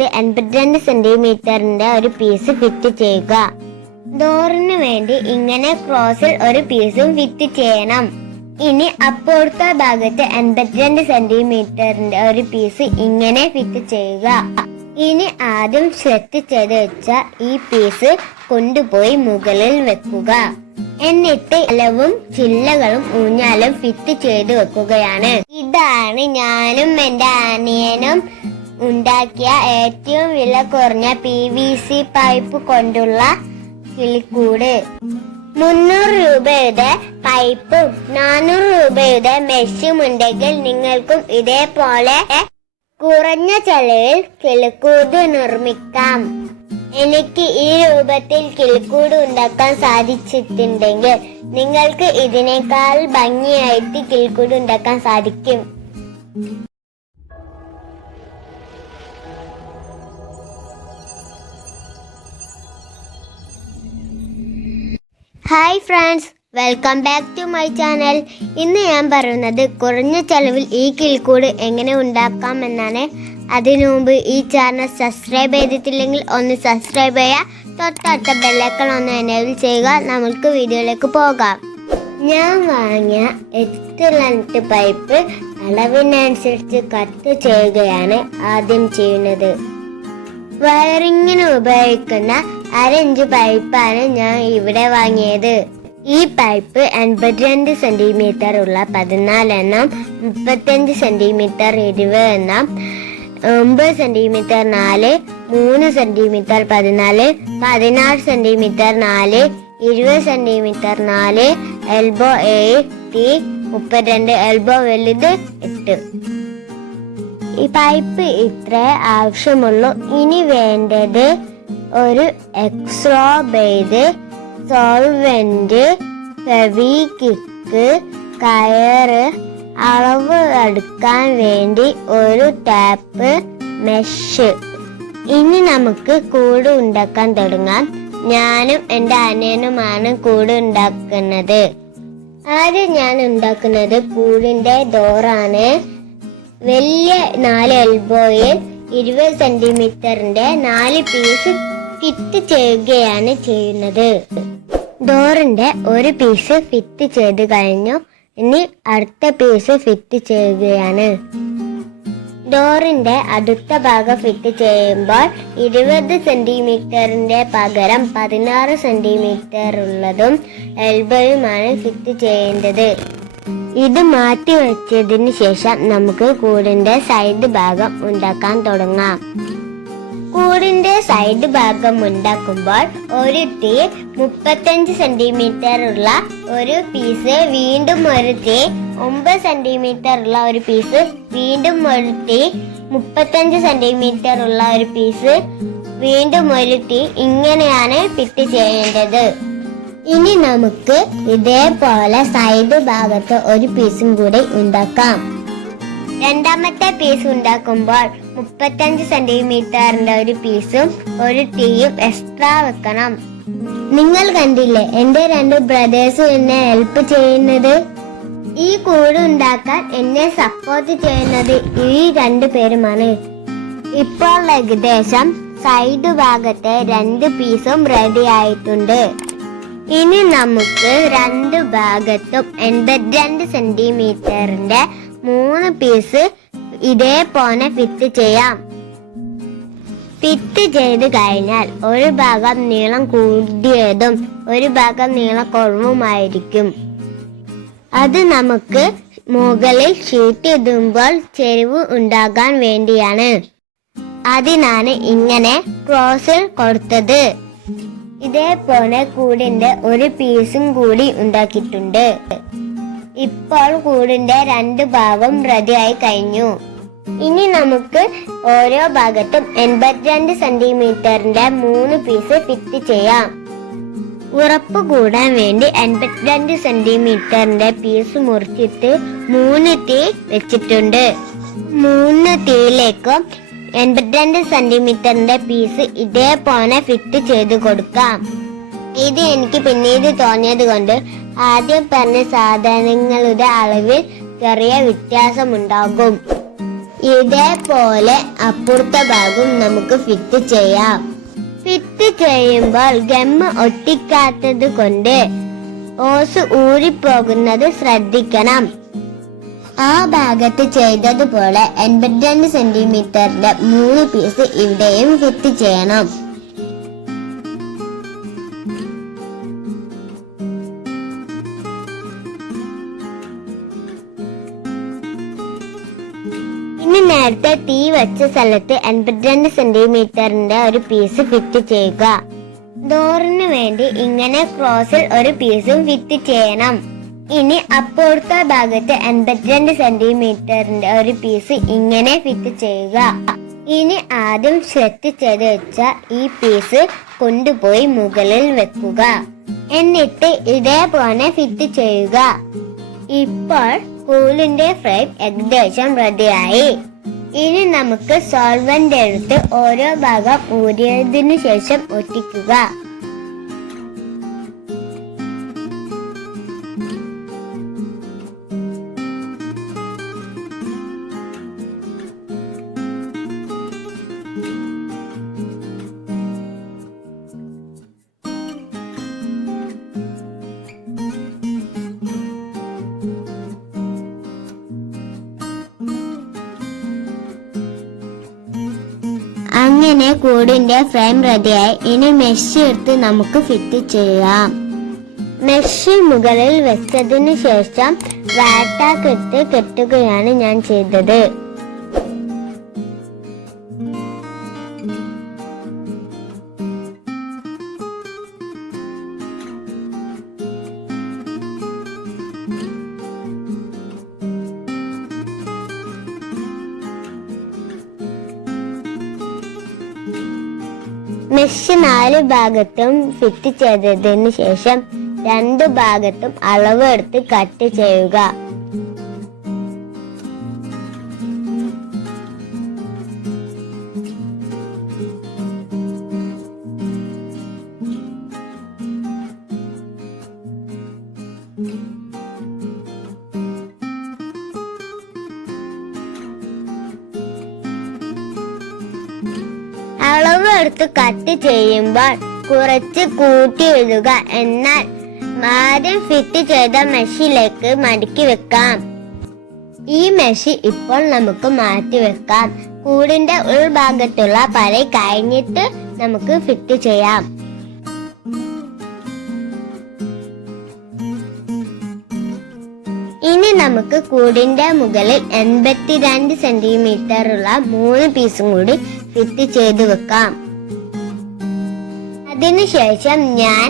ഭാഗത്ത് 82 സെന്റിമീറ്ററിന്റെ ഒരു piece fit ചെയ്യുക. ഡോറിന് വേണ്ടി ഇങ്ങനെ ക്രോസിൽ ഒരു പീസും ഫിറ്റ് ചെയ്യണം. ഇനി അപ്പുറത്തെ ഭാഗത്ത് 82 സെന്റിമീറ്ററിന്റെ ഒരു പീസ് ഇങ്ങനെ ഫിറ്റ് ചെയ്യുക. ഇനി ആദ്യം സെറ്റ് ചെയ്ത് വെച്ച ഈ പീസ് കൊണ്ടുപോയി മുകളിൽ വെക്കുക. എന്നിട്ട് ഇലവും ചില്ലകളും ഊഞ്ഞാലും ഫിറ്റ് ചെയ്ത് വെക്കുകയാണ്. ഇതാണ് ഞാനും എന്റെ അനിയനും ഉണ്ടാക്കിയ ഏറ്റവും വില കുറഞ്ഞ PVC പൈപ്പ് കൊണ്ടുള്ള കിളിക്കൂട്. 300 രൂപയുടെ പൈപ്പും 400 രൂപയുടെ മെഷും ഉണ്ടെങ്കിൽ നിങ്ങൾക്കും ഇതേപോലെ കുറഞ്ഞ ചെലവിൽ കിളിക്കൂട് നിർമ്മിക്കാം. എനിക്ക് ഈ രൂപത്തിൽ കിളിക്കൂട് ഉണ്ടാക്കാൻ സാധിച്ചിട്ടുണ്ടെങ്കിൽ നിങ്ങൾക്ക് ഇതിനേക്കാൾ ഭംഗിയായിട്ട് കിളിക്കൂട് ഉണ്ടാക്കാൻ സാധിക്കും. Hi friends, welcome back to my channel. ഇന്ന് ഞാൻ പറയുന്നത് കുറഞ്ഞ ചെലവിൽ ഈ കിളിക്കൂട് എങ്ങനെ ഉണ്ടാക്കാം എന്നാണ്. അതിനു മുമ്പ് ഈ ചാനൽ സബ്സ്ക്രൈബ് ചെയ്തിട്ടില്ലെങ്കിൽ ഒന്ന് സബ്സ്ക്രൈബ് ചെയ്യുക, തൊട്ടടുത്ത ബെല്ലൈക്കൺ ഒന്ന് എനേബിൾ ചെയ്യുക. നമുക്ക് വീഡിയോയിലേക്ക് പോകാം. ഞാൻ വാങ്ങിയ 8 ലെങ്ത് പൈപ്പ് അളവിനനുസരിച്ച് കട്ട് ചെയ്യുകയാണ് ആദ്യം ചെയ്യുന്നത്. വയറിങ്ങിന് ഉപയോഗിക്കുന്ന 1/2 ഇഞ്ച് പൈപ്പാണ് ഞാൻ ഇവിടെ വാങ്ങിയത്. ഈ പൈപ്പ് 82 സെന്റിമീറ്റർ ഉള്ള 14 എണ്ണം, 35 സെന്റിമീറ്റർ 20 എണ്ണം, 9 centimetre 4, 3 centimetre 14, 16 centimetre 4, 20 centimetre 4, elbow 7, T 32, elbow വലുത് 8. ഈ പൈപ്പ് ഇത്രേ ആവശ്യമുള്ളൂ. ഇനി വേണ്ടത് ഒരു എക്സ്ട്രാ ബെയ്ഡ്, സോൾവെന്റ്, ഫെവിക്വിക്ക്, കയറ്, അളവ് എടുക്കാൻ വേണ്ടി ഒരു ടാപ്പ്, മെഷ്. ഇനി നമുക്ക് കൂട് ഉണ്ടാക്കാൻ തുടങ്ങാം. ഞാനും എൻ്റെ അനിയനുമാണ് കൂട് ഉണ്ടാക്കുന്നത്. ആദ്യം ഞാൻ ഉണ്ടാക്കുന്നത് കൂടിന്റെ ഡോറാണ്. വലിയ 4 എൽബോയിൽ 20 സെന്റിമീറ്ററിന്റെ 4 പീസ് ഫിറ്റ് ചെയ്യുകയാണ് ചെയ്യുന്നത്. ഡോറിന്റെ ഒരു പീസ് ഫിറ്റ് ചെയ്ത് കഴിഞ്ഞു. ഇനി അടുത്ത പീസ് ഫിറ്റ് ചെയ്യുകയാണ്. ഡോറിന്റെ അടുത്ത ഭാഗം ഫിറ്റ് ചെയ്യുമ്പോൾ 20 സെന്റിമീറ്ററിന്റെ പകരം 16 സെന്റിമീറ്റർ ഉള്ളതും എൽബോയുമാണ് ഫിറ്റ് ചെയ്യേണ്ടത്. ഇത് മാറ്റി വെച്ചതിന് ശേഷം നമുക്ക് കൂടിന്റെ സൈഡ് ഭാഗം ഉണ്ടാക്കാൻ തുടങ്ങാം. കൂടിന്റെ സൈഡ് ഭാഗം ഉണ്ടാക്കുമ്പോൾ ഒരു ടീ 35 സെന്റിമീറ്റർ ഉള്ള ഒരു പീസ്, വീണ്ടും ഒരു ടീ 9 സെന്റിമീറ്റർ ഉള്ള ഒരു പീസ്, വീണ്ടും ഒരു ടീ 35 സെന്റിമീറ്റർ ഉള്ള ഒരു പീസ്, വീണ്ടും ഒരു ടീ. ഇങ്ങനെയാണ് ഫിറ്റ് ചെയ്യേണ്ടത്. ഇനി നമുക്ക് ഇതേപോലെ സൈഡ് ഭാഗത്ത് ഒരു പീസും കൂടി ഉണ്ടാക്കാം. രണ്ടാമത്തെ പീസ് ഉണ്ടാക്കുമ്പോൾ 35 സെന്റിമീറ്ററിന്റെ ഒരു പീസും ഒരു ടീയും എക്സ്ട്രാ വെക്കണം. നിങ്ങൾ കണ്ടില്ലേ എന്റെ 2 ബ്രദേഴ്സും എന്നെ ഹെൽപ്പ് ചെയ്യുന്നത്. ഈ കൂട് ഉണ്ടാക്കാൻ എന്നെ സപ്പോർട്ട് ചെയ്യുന്നത് ഈ 2 പേരുമാണ്. ഇപ്പോൾ ഏകദേശം സൈഡ് ഭാഗത്തെ 2 പീസും റെഡി ആയിട്ടുണ്ട്. ഇനി നമുക്ക് 2 ഭാഗത്തും 82 സെന്റിമീറ്ററിന്റെ 3 പീസ് ഇതേപോലെ ഫിറ്റ് ചെയ്യാം. ഫിറ്റ് ചെയ്ത് കഴിഞ്ഞാൽ ഒരു ഭാഗം നീളം കൂടിയതും ഒരു ഭാഗം നീളം കുറവുമായിരിക്കും. അത് നമുക്ക് മുകളിൽ ഷീറ്റ് ഇടുമ്പോൾ ചെരിവ് ഉണ്ടാകാൻ വേണ്ടിയാണ്. അതിനാണ് ഇങ്ങനെ ക്രോസിൽ കൊടുത്തത്. ഇതേപോലെ കൂടിന്റെ ഒരു പീസും കൂടി ഉണ്ടാക്കിയിട്ടുണ്ട്. ഇപ്പോൾ കൂടിന്റെ 2 ഭാഗം റെഡിയായി കഴിഞ്ഞു. ഇനി നമുക്ക് ഓരോ ഭാഗത്തും 82 സെന്റിമീറ്ററിന്റെ 3 പീസ് ഫിറ്റ് ചെയ്യാം. ഉറപ്പ് കൂടാൻ വേണ്ടി 82 സെന്റിമീറ്ററിന്റെ പീസ് മുറിച്ചിട്ട് 3 ടീ വെച്ചിട്ടുണ്ട്. 3 ടീയിലേക്കും 82 സെന്റിമീറ്ററിന്റെ പീസ് ഇതേപോലെ ഫിറ്റ് ചെയ്ത് കൊടുക്കാം. ഇത് എനിക്ക് പിന്നീട് തോന്നിയത് കൊണ്ട് ആദ്യം പറഞ്ഞ സാധനങ്ങളുടെ അളവിൽ ചെറിയ വ്യത്യാസമുണ്ടാകും. ഇതേപോലെ അപ്പുറത്തെ ഭാഗം നമുക്ക് ഫിറ്റ് ചെയ്യാം. ഫിറ്റ് ചെയ്യുമ്പോൾ ഗമ്മ് ഒട്ടിക്കാത്തത് കൊണ്ട് ഓസ് ഊരിപ്പോകുന്നത് ശ്രദ്ധിക്കണം. ആ ഭാഗത്ത് ചെയ്തതുപോലെ 82 സെന്റിമീറ്ററിന്റെ 3 പീസ് ഇവിടെയും ഫിറ്റ് ചെയ്യണം. ഇനി നേരത്തെ തീ വെച്ച സ്ഥലത്ത് 82 സെന്റിമീറ്ററിന്റെ ഒരു പീസ് ഫിറ്റ് ചെയ്യുക. ഡോറിന് വേണ്ടി ഇങ്ങനെ ക്രോസിൽ ഒരു പീസും ഫിറ്റ് ചെയ്യണം. ഇനി അപ്പുറത്തെ ഭാഗത്ത് 82 സെന്റിമീറ്ററിന്റെ ഒരു പീസ് ഇങ്ങനെ ഫിറ്റ് ചെയ്യുക. ഇനി ആദ്യം സെറ്റ് ചെയ്ത് വെച്ച ഈ പീസ് കൊണ്ടുപോയി മുകളിൽ വെക്കുക. എന്നിട്ട് ഇതേപോലെ ഫിറ്റ് ചെയ്യുക. ഇപ്പോൾ കൂളിന്റെ ഫ്രെയിം ഏകദേശം റെഡിയായി. ഇനി നമുക്ക് സോൾവെന്റ് എടുത്ത് ഓരോ ഭാഗം ഊരിയതിനു ശേഷം ഒട്ടിക്കുക. അങ്ങനെ കൂടിന്റെ ഫ്രെയിം റെഡിയായി. ഇനി മെഷ് എടുത്ത് നമുക്ക് ഫിറ്റ് ചെയ്യാം. മെഷ് മുകളിൽ വെച്ചതിന് ശേഷം വാറ്റാക്ക് എടുത്ത് കെട്ടുകയാണ് ഞാൻ ചെയ്തത്. മെഷ് 4 ഭാഗത്തും ഫിറ്റ് ചെയ്തതിന് ശേഷം 2 ഭാഗത്തും അളവ് എടുത്ത് കട്ട് ചെയ്യുക. അളവ് എടുത്ത് കട്ട് ചെയ്യുമ്പോൾ കുറച്ച് കൂട്ടി എഴുതുക. എന്നാൽ ആദ്യം ഫിറ്റ് ചെയ്ത മെഷിലേക്ക് മടക്കി വെക്കാം. ഈ മെഷ് ഇപ്പോൾ നമുക്ക് മാറ്റി വെക്കാം. കൂടിന്റെ ഉൾഭാഗത്തുള്ള പഴയ കഴിഞ്ഞിട്ട് നമുക്ക് ഫിറ്റ് ചെയ്യാം. ഇനി നമുക്ക് കൂടിന്റെ മുകളിൽ 82 സെന്റിമീറ്റർ ഉള്ള 3 പീസും കൂടി ഫിറ്റ് ചെയ്ത് വെക്കാം. അതിനുശേഷം ഞാൻ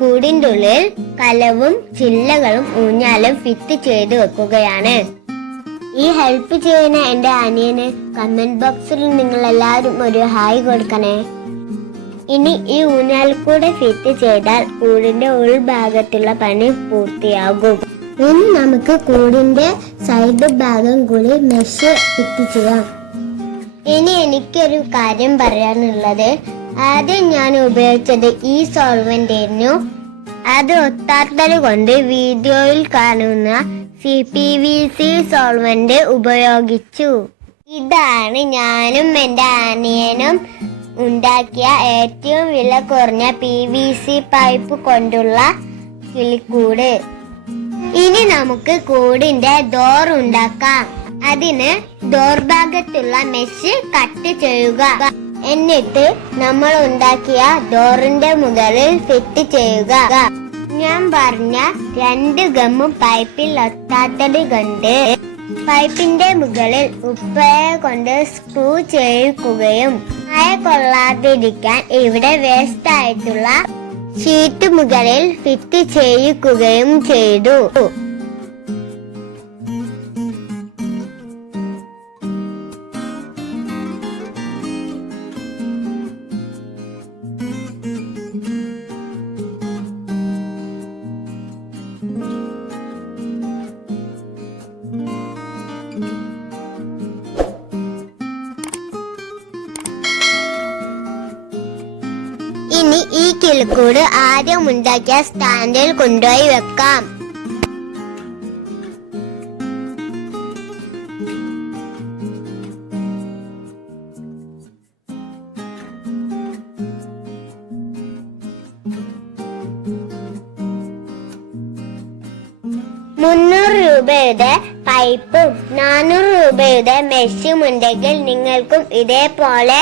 കൂടിന്റെ ഉള്ളിൽ കലവും ചില്ലകളും ഊഞ്ഞാലും ഫിറ്റ് ചെയ്ത് വെക്കുകയാണ്. ഈ ഹെൽപ്പ് ചെയ്യുന്ന എന്റെ അനിയന് കമന്റ് ബോക്സിൽ നിങ്ങൾ എല്ലാവരും ഒരു ഹായ് കൊടുക്കണേ. ഇനി ഈ ഊഞ്ഞാൽ കൂടെ ഫിറ്റ് ചെയ്താൽ കൂടിന്റെ ഉൾഭാഗത്തുള്ള പണി പൂർത്തിയാകും. ഇനി നമുക്ക് കൂടിന്റെ സൈഡ് ഭാഗം കൂടി മെഷ് ഫിറ്റ് ചെയ്യാം. ഇനി എനിക്കൊരു കാര്യം പറയാനുള്ളത്, ആദ്യം ഞാൻ ഉപയോഗിച്ചത് ഈ സോൾവെന്റ് ആയിരുന്നു. അത് ഒത്താത്തത് കൊണ്ട് വീഡിയോയിൽ കാണുന്ന CPVC സോൾവെന്റ് ഉപയോഗിച്ചു. ഇതാണ് ഞാനും എന്റെ അനിയനും ഉണ്ടാക്കിയ ഏറ്റവും വില കുറഞ്ഞ PVC പൈപ്പ് കൊണ്ടുള്ള കിളിക്കൂട്. ഇനി നമുക്ക് കൂടിന്റെ ഡോർ ഉണ്ടാക്കാം. അതിന് ഡോർ ഭാഗത്തുള്ള മെഷ് കട്ട് ചെയ്യുക. എന്നിട്ട് നമ്മൾ ഉണ്ടാക്കിയ ഡോറിന്റെ മുകളിൽ ഫിറ്റ് ചെയ്യുക. ഞാൻ പറഞ്ഞ 2 ഗമ്മും പൈപ്പിൽ ഒത്താത്തത് കൊണ്ട് പൈപ്പിന്റെ മുകളിൽ ഉപ്പയെ കൊണ്ട് സ്ക്രൂ ചെയ്യിക്കുകയും മഴ കൊള്ളാതിരിക്കാൻ ഇവിടെ വേസ്റ്റ് ആയിട്ടുള്ള ഷീറ്റ് മുകളിൽ ഫിറ്റ് ചെയ്യിക്കുകയും ചെയ്തു. ഇനി ഈ കിളിക്കൂട് ആദ്യം ഉണ്ടാക്കിയ സ്റ്റാൻഡിൽ കൊണ്ടുപോയി വെക്കാം. 300 രൂപയുടെ പൈപ്പും 400 രൂപയുടെ മെഷും ഉണ്ടെങ്കിൽ നിങ്ങൾക്കും ഇതേപോലെ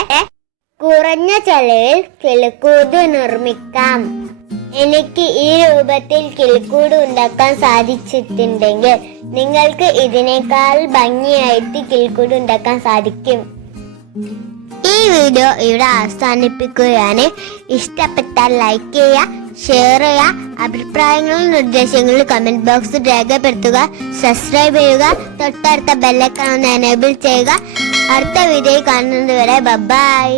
കുറഞ്ഞ ചെലവിൽ കിളിക്കൂട് നിർമ്മിക്കാം. എനിക്ക് ഈ രൂപത്തിൽ കിളിക്കൂട് ഉണ്ടാക്കാൻ സാധിച്ചിട്ടുണ്ടെങ്കിൽ നിങ്ങൾക്ക് ഇതിനേക്കാൾ ഭംഗിയായിട്ട് കിളിക്കൂട് ഉണ്ടാക്കാൻ സാധിക്കും. ഈ വീഡിയോ ഇവിടെ അവസാനിപ്പിക്കുകയാണ്. ഇഷ്ടപ്പെട്ടാൽ ലൈക്ക് ചെയ്യുക, ഷെയർ ചെയ്യുക, അഭിപ്രായങ്ങളും നിർദ്ദേശങ്ങളും കമന്റ് ബോക്സിൽ രേഖപ്പെടുത്തുക, സബ്സ്ക്രൈബ് ചെയ്യുക, തൊട്ടടുത്ത ബെല്ലൈക്കൺ ഒന്ന് എനേബിൾ ചെയ്യുക. അടുത്ത വീഡിയോ കാണുന്നത് വരെ ബൈ.